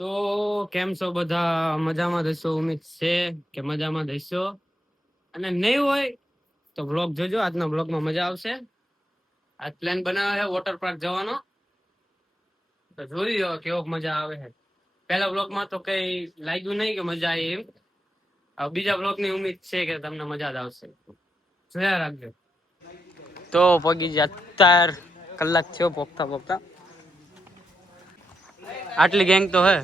તો કેમ છો બધા? મજામાં દઈશો, ઉમ્મીદ છે કે મજામાં દઈશો. અને નહીં હોય તો બ્લોગ જોજો. આજના બ્લોગમાં મજા આવશે. આજ પ્લાન બનાવ્યો છે વોટર પાર્ક જવાનો, તો જોઈ લો કેવો મજા આવે છે. પહેલા બ્લોગમાં તો કઈ લાગ્યું નહીં કે મજા આવી એમ. હવે બીજા બ્લોગની ઉમ્મીદ છે કે તમને મજા જ આવશે. જોયા રાખજો. તો પગી ગયા 4 કલાક થયો પોગતા પોગતા. આટલી ગેંગ તો હે.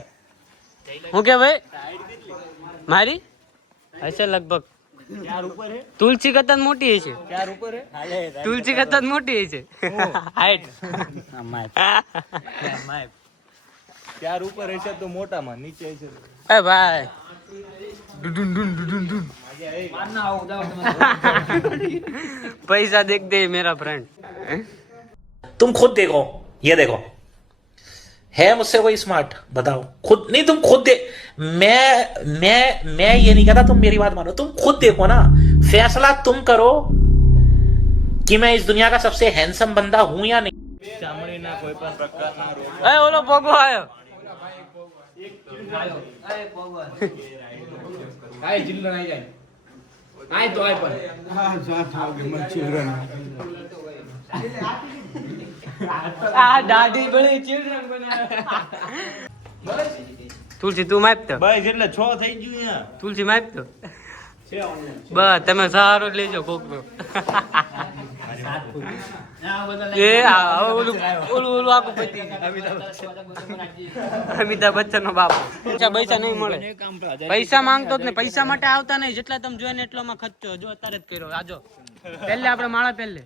હું કે ભાઈ મારી હશે લગભગ તુલસી કરતા મોટી હશે. તુલસી કરતા મોટી હશે હાઈટ. ત્યાર ઉપર હશે તો મોટામાં, નીચે હશે એ ભાઈ ડુડુન ડુન ડુડુન ડુન. पैसा देख दे मेरा फ्रेंड. तुम खुद देखो, ये देखो है मुझसे कोई स्मार्ट, बताओ खुद नहीं, तुम खुद दे। मैं ये नहीं कहता, तुम मेरी बात मानो, तुम खुद देखो ना, फैसला तुम करो कि मैं इस दुनिया का सबसे हैंडसम बंदा हूं या नहीं. ચામડીના કોઈ પણ પ્રકારના રોગ ए ओलो पोगो आयो. આય જિલ્લો નહીં જાય. આય તો આય પણ હા સાથ આગે મંચુરન આ દાઢી બળી ચિલ્ડ્રન બનાવ્યા. તુલસી તું માપ તો બસ એટલે 6 થઈ ગયું અહીંયા તુલસી માપ તો છે ઓનલાઈન બસ તમે સહારો જ લેજો કોકનો. એ ઓલું ઓલું ઓલું આખું પતિ અમિતાભ બચ્ચન નો બાપ. પૈસા નહીં મળે, પૈસા માંગતો જ ને, પૈસા માટે આવતા નહીં. જેટલા તમે જોયે ને એટલામાં ખર્ચો જો અત્યારે જ કર્યો. આજો પહેલે આપણે માળા પહેલે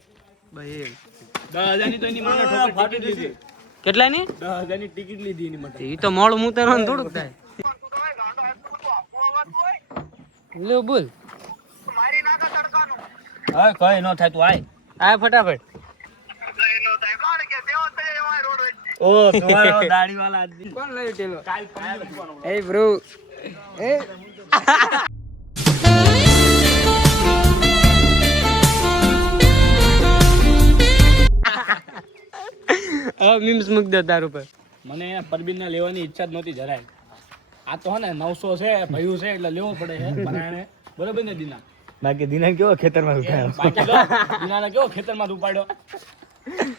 ભાઈ 10,000 ની તો એની માને ઠોકર ફાટી દીધી. કેટલાની 10,000 ની ટિકિટ લીધી એની માટે. એ તો મોડું મૂતરવાનું થોડુંક થાય. લે બોલ હા કઈ ન થાય, તું આય આ ફટાફટ. ઓ તમારો દાઢી વાળા આદમી કોણ લઈ ટેલો? કાલ પંજો એ બ્રો એ મીમ્સ મૂક દે તાર ઉપર. મને પરબીનના લેવાની ઈચ્છા જ નહોતી જરાય. આ તો હે ને 900 છે ભયું છે એટલે લેવો પડે છે બનાણે. બરોબર ને દીના? બાકી દિના કેવો ખેતરમાં ઉઠાયો, બાકી લો દીનાને કેવો ખેતરમાં ઉપાડ્યો.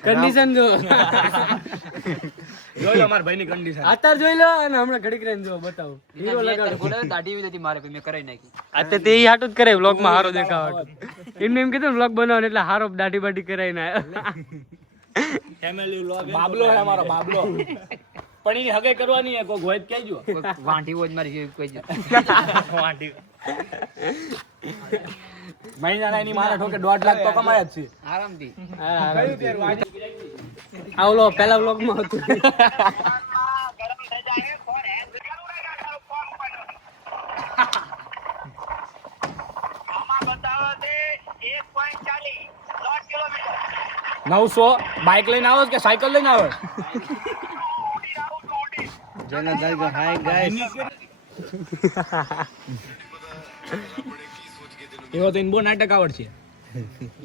કન્ડિશન જો જોઈ લો મારા ભાઈની કન્ડિશન. અત્યારે જોઈ લો અને હમણાં ઘડીક રહીને જો બતાવું. હીરો લગાડો. દાઢી વિધી મારે મેં કરાઈ નાખી. અત્યારે તે ઈ હાટું જ કરે વ્લોગ માં હારો દેખાવા. એમને એમ કીધું વ્લોગ બનાવો એટલે હારો દાઢી બાઢી કરાઈને આવ્યો. ફેમિલી વ્લોગ બાબલો હે અમારો બાબલો. પણ એની હગે કરવાની હે, કોઈ ગોયત કહેજો. વાંઢી વોજ મારી જેવી કોઈ વાંઢી મહિનાના એની માને ઠોકે 1.5 લાખ તો કમાય જ છે આરામથી. આ ઓલો પહેલા વ્લોગ માં હતું. $900 બાઇક લઈને આવો કે સાયકલ લઈને આવો? જેના જાય હાય ગાઈસ એવો તો બહુ નાટક આવડશે.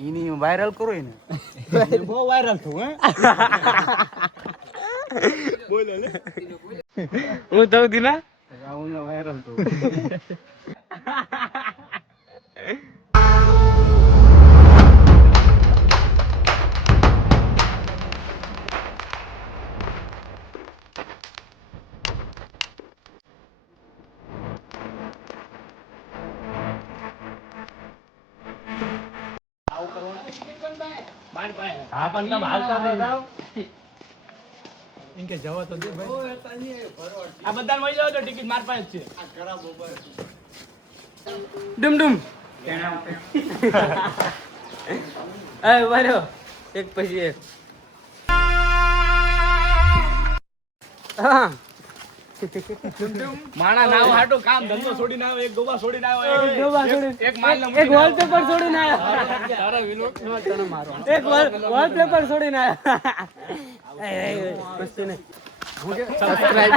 ઈની વાયરલ કરો એને. બહુ વાયરલ થયું હે. બોલ લે હું તો દીના રાહુલ વાયરલ તો હા પણ તમે હાલતા રહી જાઓ. ઇનકે જવા તો દે ભાઈ. આ બધાને મળી જાવ તો ટિકિટ માર પાસે જ છે. ડુમ ડુમ એ વારો એક પછી એક. હા માણા નાવ હાટો કામ ધંધો છોડીને આવ્યો, એક ગોવા છોડીને આવ્યો, એક માલ એક વોલપેપર છોડીને આવ્યો. તારા વિનોદ તને મારો એક વોલપેપર છોડીને આવ્યો. મસ્તી નહીં. સબસ્ક્રાઇબ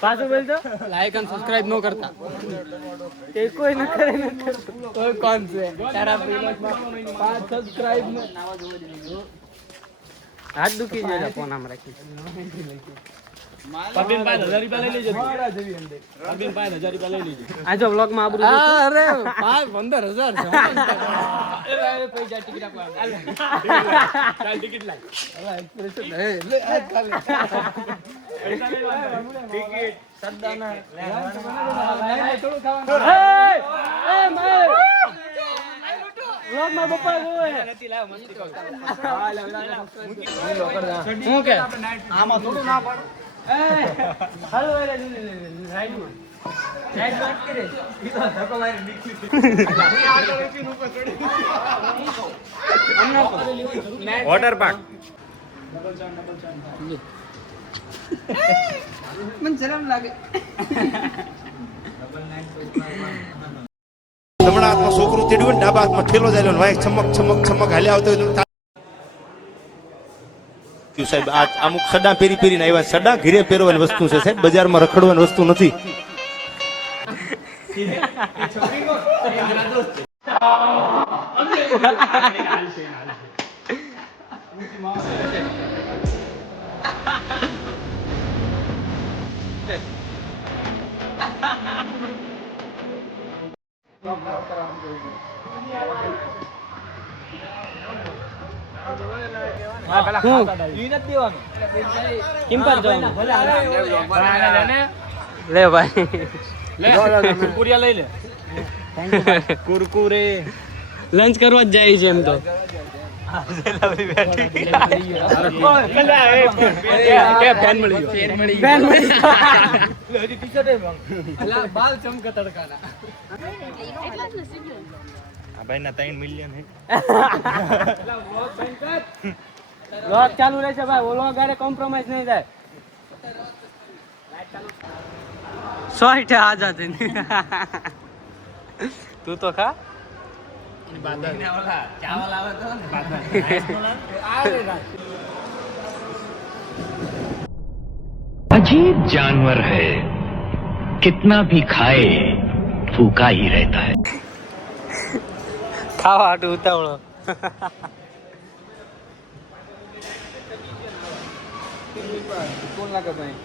પાછું બોલતો લાઈક અને સબસ્ક્રાઇબ નો કરતા એ કોઈ ન કરે ન કરતો કોઈ કોણ છે તારા વિનોદમાં 5 સબસ્ક્રાઇબ ને હાથ દુખી જાય ફોન આમ રાખી. પબીન પાસે 1000 રૂપિયા લઈ લેજો. પબીન પાસે 1000 રૂપિયા લઈ લેજો. આ જો વ્લોગ માં આબરૂ અરે 15,000 છે પૈસા ટિકિટ આપવા. ચાલ ટિકિટ લાય. લે આ ખાલી પૈસા લઈ લો. ટિકિટ સદ્દાના થોડું ખાવાનું. વ્લોગ માં બપોર જોવે નથી લાવ મસ્તી કર. હું કે આમાં થોડું ના પાડો હાલો રાઈડ માં રાઈડ વાત કરે વોટર પાર્ક. મને શરમ લાગે. જમણા હાથમાં છોકરું તેડ્યું ને ડાબા હાથમાં ઠેલો જાય ને વાય છમક છમક છમક હાલ્યા આવતો હોય સાહેબ. આ અમુક સડા પહેરી પહેરીને આવ્યા. સડા ઘીરે પહેરવાની વસ્તુ છે સાહેબ, બજારમાં રખડવાની વસ્તુ નથી. કિંમત જોવાનું. લે ભાઈ લે કુરકુરિયા લઈ લે. કુરકુરે લંચ કરવા જ જાય છે એમ તો. કે ફેન મળી ગયો. ફેન મળી બાલ ચમકે તડકાના. આ ભાઈના 3 મિલિયન હે. વ્લોગ ચાલુ રહેશે ભાઈ. ઓલો ગારે કોમ્પ્રોમાઇઝ નહીં થાય. 100 આઝાદ તું તો ખા. अजीब जानवर है कितना भी खाए भूखा ही रहता है. ખાવા હાટું ઉતાવળો. કોણ લાગે ભાઈ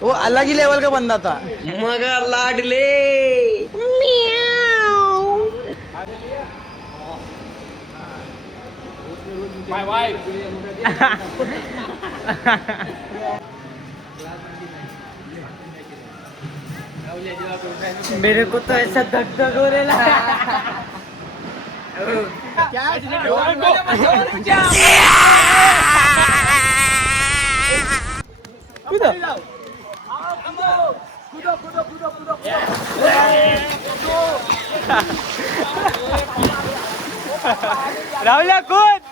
वो अलग ही लेवल का बंदा था મગર લાડલે. My wife. मेरे को तो ऐसा धक धक हो रहा है. રાहुल्या कूद.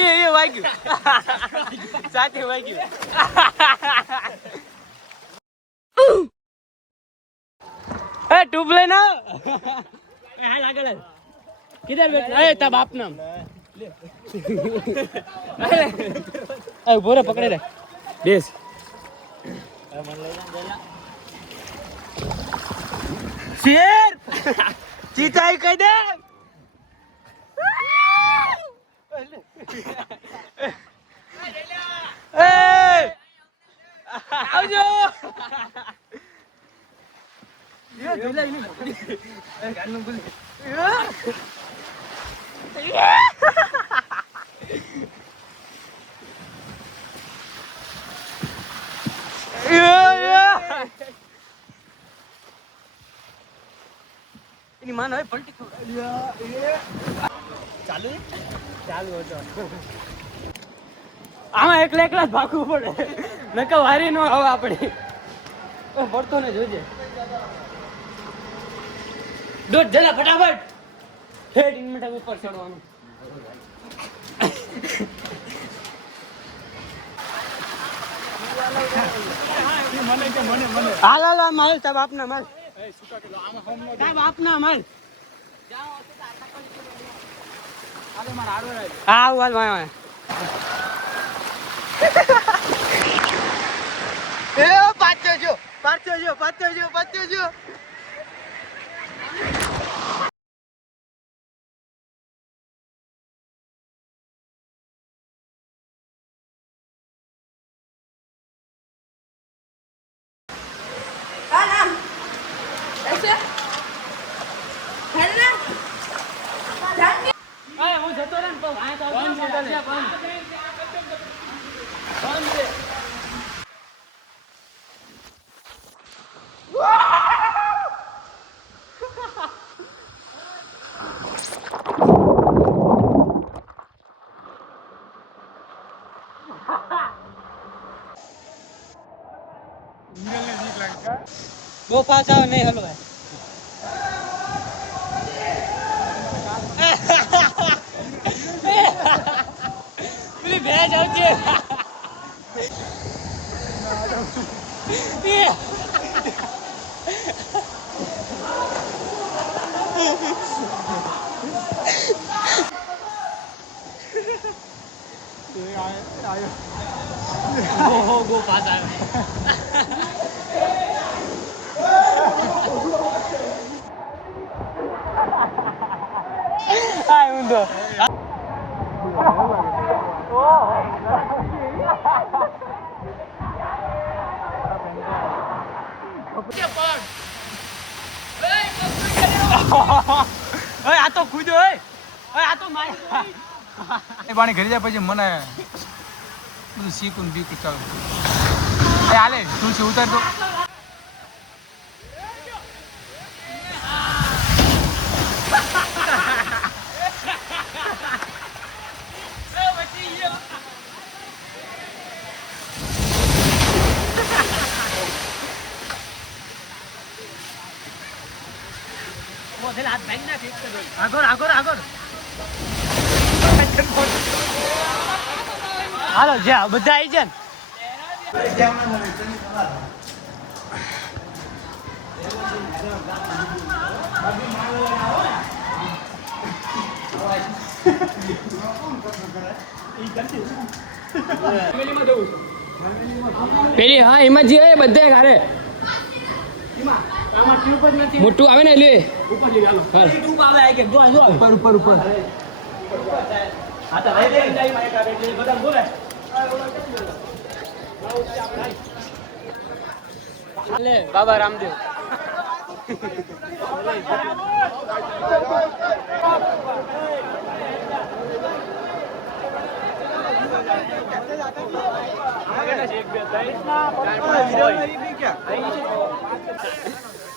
ये वाग्યું સાચે વાગ્યું. ए ट्यूब लेना हाल आगे ले. किधर बैठ. ए ता बाप नाम ए बोरे पकड़े रे बेस. शेर चीताई कह दे. આવજો. યો જોલા ઇને ગાલનું બોલ. એની માન હવે પલટી ચાલુ ચાલુ હતો. આમાં એકલા એકલા જ ભાગવું પડે નકર વારી નો આવે આપણે. પડતો ને જોજે. દોડ જલા ફટાફટ. હેડ ઇન્મિટા ઉપર ચડવાનું. હાલ હાલ માલ સાહેબ આપના માલ. સાહેબ આપના માલ. હા હાલ ભાઈ એ પાછો જો પાછો જો का नाम कैसे है ना ध्यान दे હું જતો રહે ને આ તો બહુ ફાસ્ટ આવે નહીં હલવાય પેલી ભેજ આવતી બહુ ફાસ્ટ આવે આ તો ખુદ આ તો પાણી ઘરી જાય પછી મને બધું શીખું ને બીકું ચાલુ હાલે તુલસી ઉતાર તો આગળ આગળ આગળ હાલો જા બધા આવી જાય પેલી હા એમાં જે બધા ઘરે મોટું આવે ને લે ઉપર બાબા રામદેવ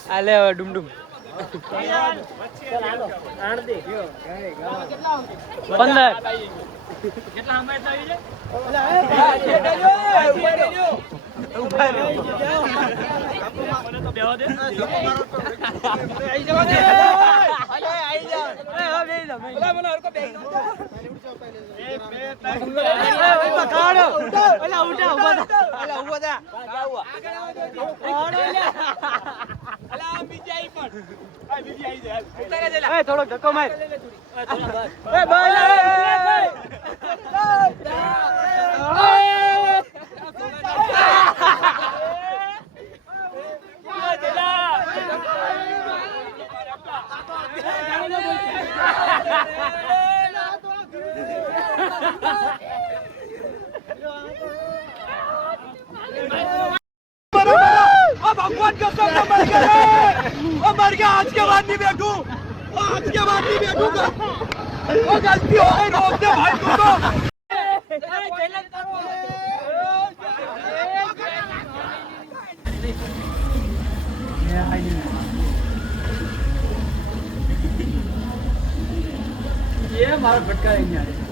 આલે ડુમડુમ 15 થોડો ધક્કો માર भगवान का सब मर गया मर गया आज के बाद नहीं बैठू आज के बाद नहीं बैठूंगा वो गलती हो गई रोक दे भाई तुमको ये हमारा भटका है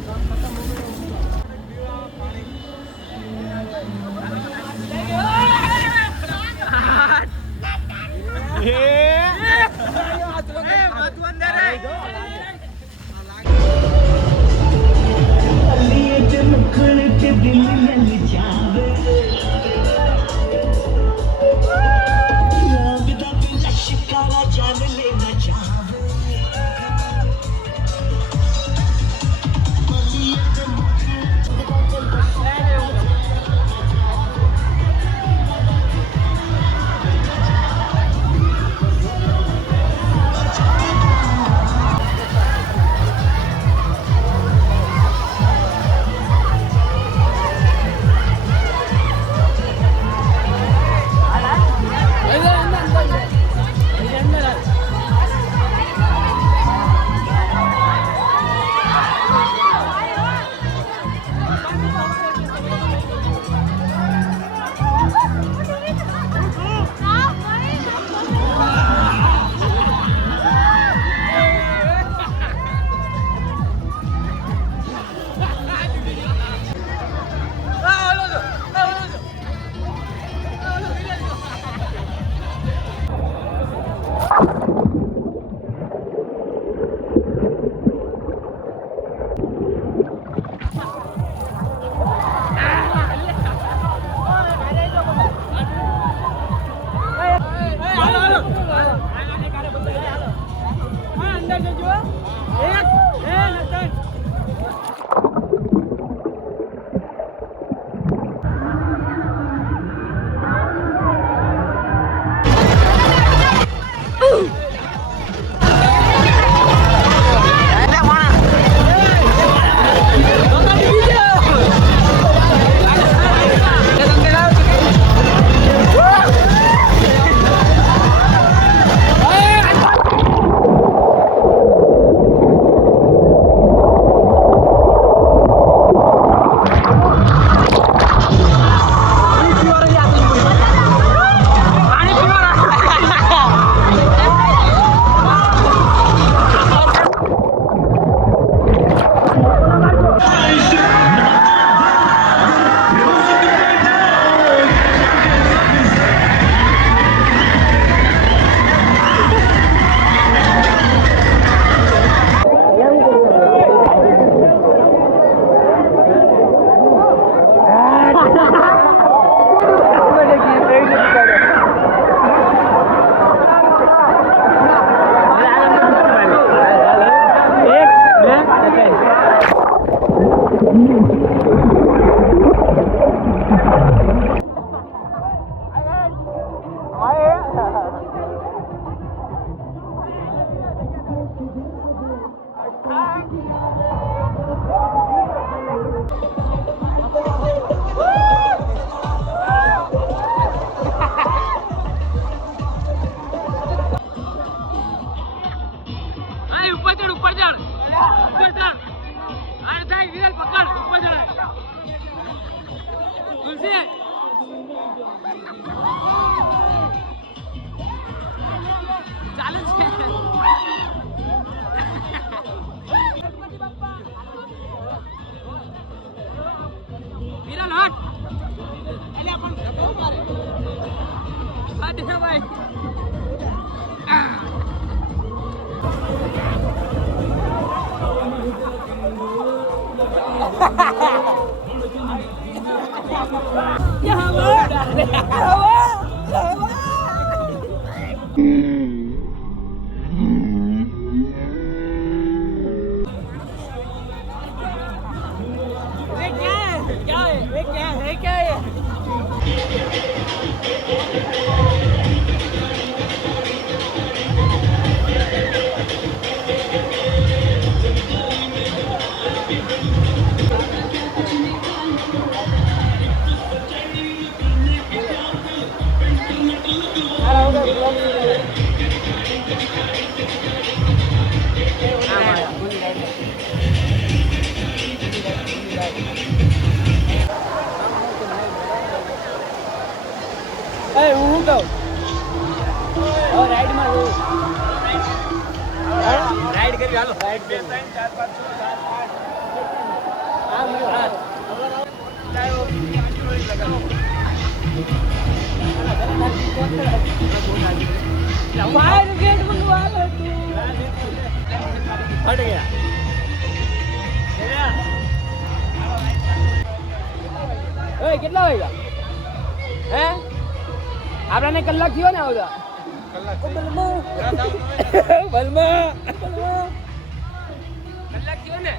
કેટલા વાગ્યા હે આપડાને કલાક થયો ને આવતા કલાક થયો ને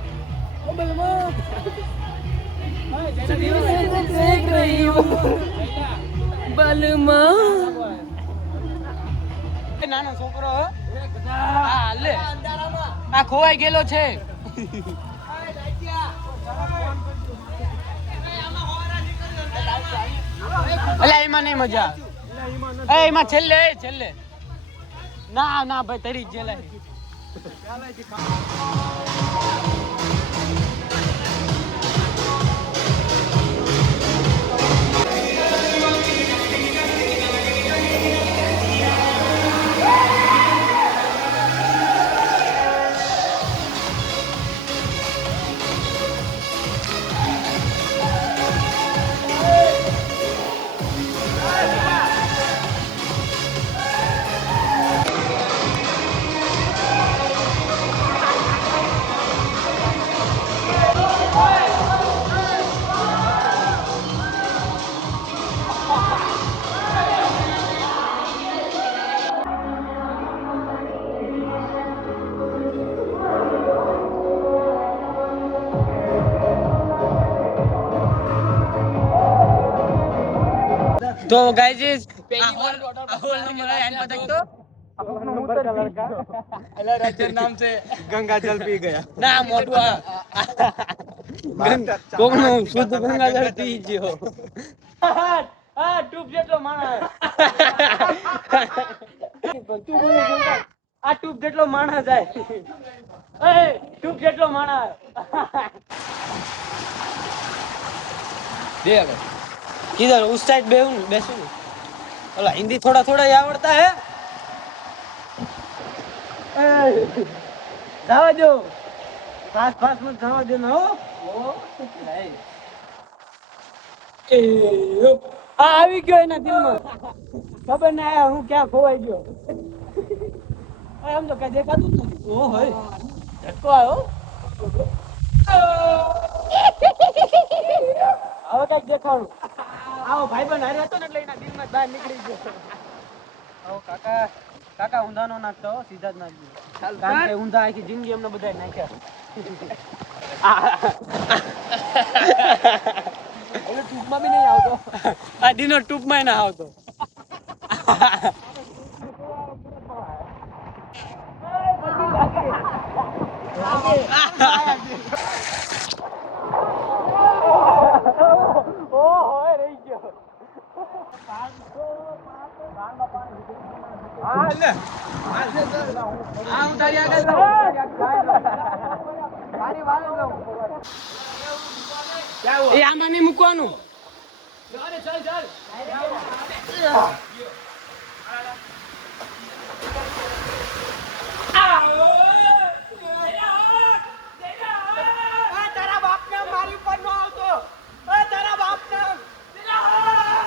નાનો છોકરો આ ખોવાઈ ગયેલો છે. અલા એમાં નહીં મજા એમાં છેલ્લે ના ભાઈ તરી જ જેલા तो गाइस होल नंबर है एंड पता तो अल्लाह राजन नाम से ગંગા જલ પી ગયા ના મોટું કોકનો શુદ્ધ ગંગાજળ પી ગયો હા ટ્યુબ જેટલો માણસ આ ટ્યુબ જેટલો માણસ જાય એ ટ્યુબ જેટલો માણસ दे अगर किधर उस साइड बैसू बोला हिंदी थोड़ा थोड़ा ही आवड़ता है જવા દો પાસ પાસ માં જવા દો ના હો આવી ગયો એના દિલમાં ખબર ના આયા હું ક્યાં ખોવાઈ ગયો એમ તો કઈ દેખાતું જ નથી ઓ હોય ધક્કો આવ્યો હવે કઈક દેખાણું આવો ભાઈબંધ હારે હતો ને એટલે એના દિલમાં બહાર નીકળી ગયો ओ काका काका ઊંધા નો નાખતો સીધા જ નાખજો કારણ કે ઊંધા આખી જિંદગી એમને બધાય નાખ્યા એટલે ટૂંકમાં બી નહીં આવતો આ દીનો ટૂંકમાં ના આવતો એ આમાં નહીં મૂકવાનું તારા બાપ ને મારી ઉપર નો આવતો તારા બાપ ને તારા બાપ ને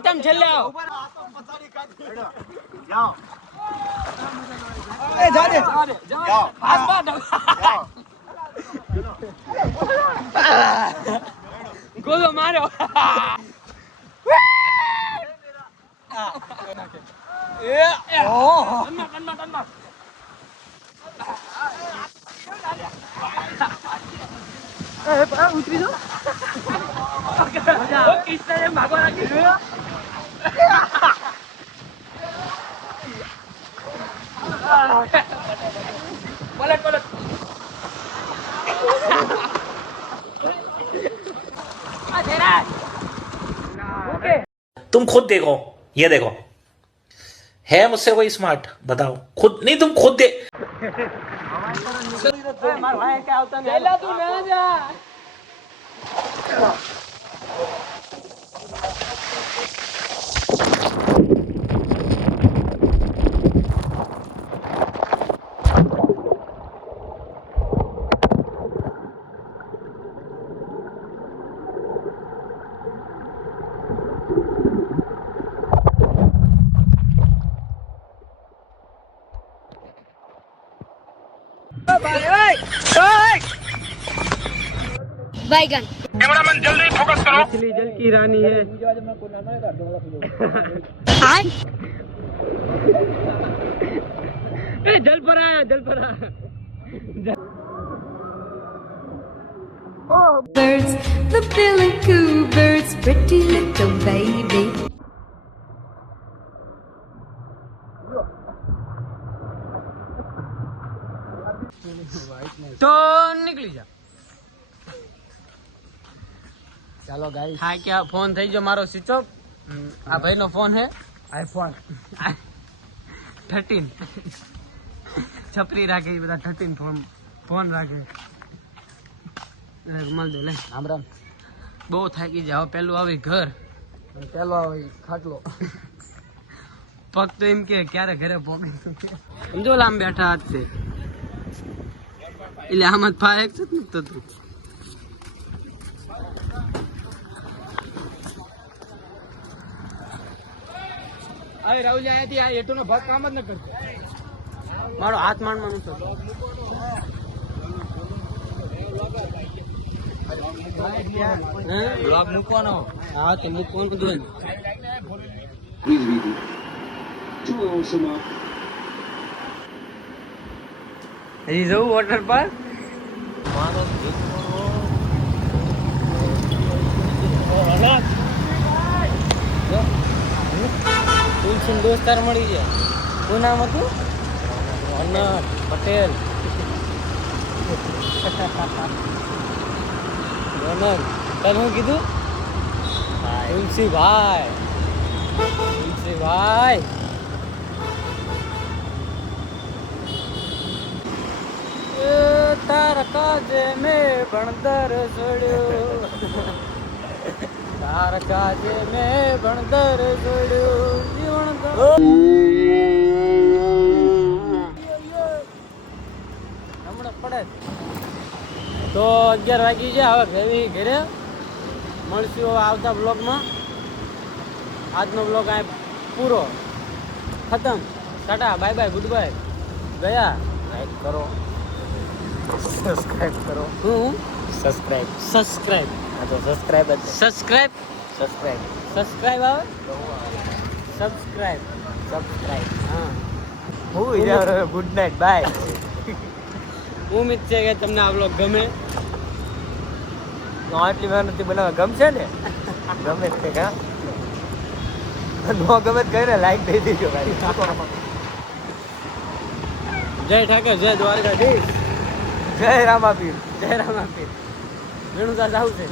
તમે છેલ્લે આવો ગોલો માર્યો ઉતરી દો કિસ્તા ભાગવા રાખી પલટ પલટ तुम खुद देखो, ये देखो, है मुझसे कोई स्मार्ट? बताओ खुद, नहीं तुम खुद दे મારા ભાઈ કે આવતા નહીં એલા તું ના જા बैगन मछली जल की रानी है जल पर आया Birds, the billy coo birds, pretty little baby. तो निकली जा ચાલો ગાઈસ हाँ क्या फोन થઈ ગયો મારો સ્વિચ ઓફ આ ભાઈ નો ફોન હે આઈફોન 13 છપરી રાખે એ બધા 13 ફોન રાખે રૂમાલ દે લે રામ રામ બહુ થાકી જાવ પેલું આવી ઘર પેલો આવે ખાટલો પગ તો એમ કે ક્યારે ઘરે પોગે સમજો આમ બેઠા હાથ છે એટલે આમ જ ફાયક છે ને તો તું અરે રાહુલ અહીંયાથી આ એટોનો ભાગ કામ જ ન કરતો. મારો હાથ માંડવાનું છે બ્લોગ મૂકવાનો. હા તો મૂકવાનું બધું હજી જવું વોટર પાર્ક તુલસી દોસ્તાર મળી જાય શું નામ હતું અનર પટેલ અનર તને શું કીધું તુલસીભાઈ તુલસીભાઈ તારા કાજે મેં ભણતર છોડ્યું તારા કાજે મેં ભણતર છોડ્યું જીવન હમણાં પડે તો 11 વાગી ગયા હવે ઘરે મળશું આવતા બ્લોગમાં આજનો બ્લોગ આ પૂરો ખતમ Tata bye bye good bye ગયા લાઈક કરો સબસ્ક્રાઇબ કરો હું સબસ્ક્રાઇબ હા તો સબસ્ક્રાઇબ આવે સબસ્ક્રાઇબ હા હું યાર ગુડ નાઇટ બાય ઉમ્મીદ છે કે તમને આ બ્લોગ ગમે તો આટલી મહેનતથી બનાવવા ગમશે ને ગમે તે કા નો ગમે તો કહીને લાઈક દઈ દેજો ભાઈ જય ઠાકર જય દ્વારકાધીશ જય રામાપીર વેણુદાસ આવશે